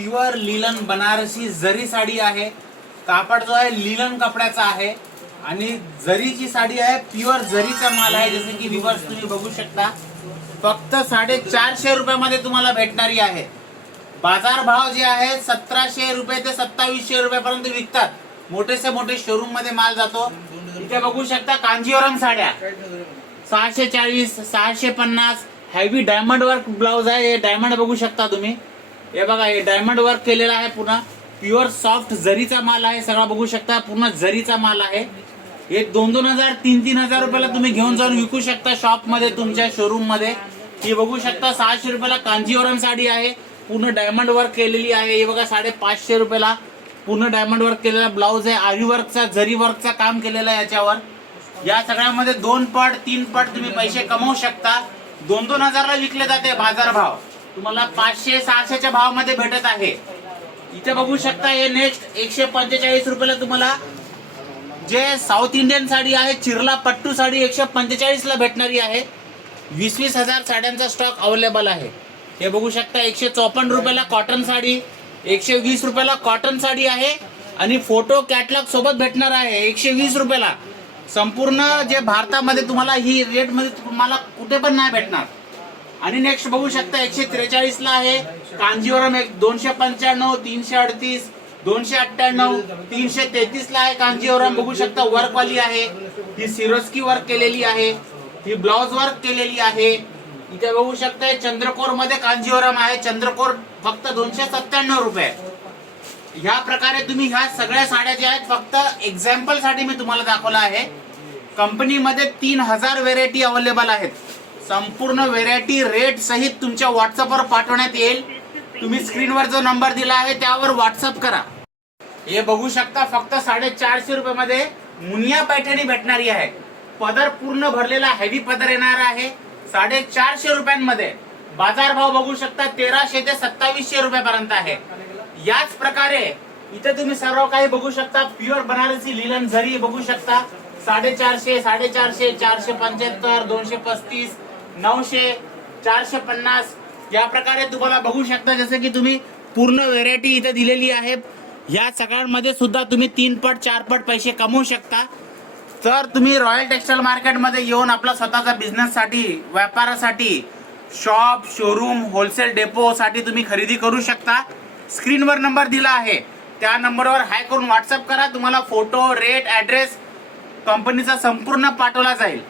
Pure linen Banarasi जरी साडी आहे कापड जो आहे लिलन कपड्याचा आहे आणि जरीची साडी आहे प्युअर जरीचा माल आहे जसे की रिवर्स तुम्ही बघू शकता. फक्त साडेचारशे रुपयामध्ये तुम्हाला भेटणारी आहे. बाजार भाव जे आहे सतराशे रुपये ते सत्तावीसशे रुपयापर्यंत विकतात. मोठेसे मोठे शोरूममध्ये माल जातो. इथे बघू शकता कांजीवरम साड्या. सहाशे चाळीस सहाशे पन्नास हेवी डायमंड वर्क ब्लाउज आहे हे डायमंड बघू शकता तुम्ही. हे बघा हे डायमंड वर्क केलेला आहे पुन्हा. प्युअर सॉफ्ट जरीचा माल आहे सगळा बघू शकता. पूर्ण जरीचा माल आहे. हे दोन दोन हजार तीन तीन हजार रुपयाला तुम्ही घेऊन जाऊन विकू शकता शॉपमध्ये तुमच्या शोरूममध्ये ही बघू शकता सहाशे रुपयाला कांजीवरम साडी आहे. पूर्ण डायमंड वर्क केलेली आहे. हे बघा साडेपाचशे रुपयाला पूर्ण डायमंड वर्क केलेला ब्लाऊज आहे. आरी वर्कचा जरी वर्कचा काम केलेलं आहे याच्यावर. या सगळ्यामध्ये दोन पट तीन पट तुम्ही पैसे कमवू शकता. दोन दोन हजारला विकले जाते बाजारभाव. तुम्हाला पाचशे सहाशेच्या भावामध्ये भेटत आहे. इथे बघू शकता हे नेक्स्ट एकशे पंचेचाळीस रुपयाला तुम्हाला जे साऊथ इंडियन साडी आहे चिरला पट्टू साडी एकशे पंचेचाळीस ला भेटणारी आहे. वीस वीस हजार साड्यांचा स्टॉक अवेलेबल आहे. हे बघू शकता एकशे चौपन्न रुपयाला कॉटन साडी एकशे वीस रुपयाला कॉटन साडी आहे आणि फोटो कॅटलॉग सोबत भेटणार आहे एकशे वीस रुपयाला. संपूर्ण जे भारतामध्ये तुम्हाला ही रेटमध्ये तुम्हाला कुठे पण नाही भेटणार. आणि नेक्स्ट बघू शकता एकशे त्रेचाळीस ला आहे कांजीवरम एक दोनशे पंच्याण्णव तीनशे अडतीस दोनशे अठ्ठ्याण्णव तीनशे तेहतीस ला आहे कांजीवरम. बघू शकता वर्क वाली आहे. ही सिरोस्की वर्क केलेली आहे. ही ब्लाउज वर्क केलेली आहे. इथे बघू शकता चंद्रकोरमध्ये कांजीवरम आहे. चंद्रकोर फक्त दोनशे सत्त्याण्णव रुपये. ह्या प्रकारे तुम्ही ह्या सगळ्या साड्या ज्या आहेत फक्त एक्झाम्पलसाठी मी तुम्हाला दाखवला आहे. कंपनीमध्ये तीन हजार व्हेरायटी अवेलेबल आहेत. संपूर्ण व्हेरायटी रेट सहित तुमच्या व्हॉट्सअपवर पाठवण्यात येईल. तुम्ही स्क्रीनवर जो नंबर दिला आहे त्यावर व्हॉट्सअप करा. हे बघू शकता फक्त साडेचारशे रुपये मध्ये मुनिया पैठणी भेटणारी आहे. पदर पूर्ण भरलेला हेवी पदर येणार आहे. साडेचारशे रुपयांमध्ये बाजार भाव बघू शकता तेराशे ते सत्तावीसशे रुपयापर्यंत आहे. याच प्रकारे इथे तुम्ही सर्व काही बघू शकता प्युअर बनारसी लिलन झरी बघू शकता. साडेचारशे साडेचारशे चारशे पंच्याहत्तर दोनशे पस्तीस नऊशे चारशे पन्नास. या प्रकारे तुम्हाला बघू शकता जसं की तुम्ही पूर्ण व्हेरायटी इथे दिलेली आहे. या सगळ्यांमध्ये सुद्धा तुम्ही तीन पट चार पट पैसे कमवू शकता. तर तुम्ही रॉयल टेक्सटाईल मार्केटमध्ये येऊन आपला स्वतःचा बिझनेससाठी व्यापारासाठी शॉप शोरूम होलसेल डेपोसाठी तुम्ही खरेदी करू शकता. स्क्रीनवर नंबर दिला आहे. त्या नंबरवर हाय करून व्हॉट्सअप करा. तुम्हाला फोटो रेट ॲड्रेस कंपनीचा संपूर्ण पाठवला जाईल.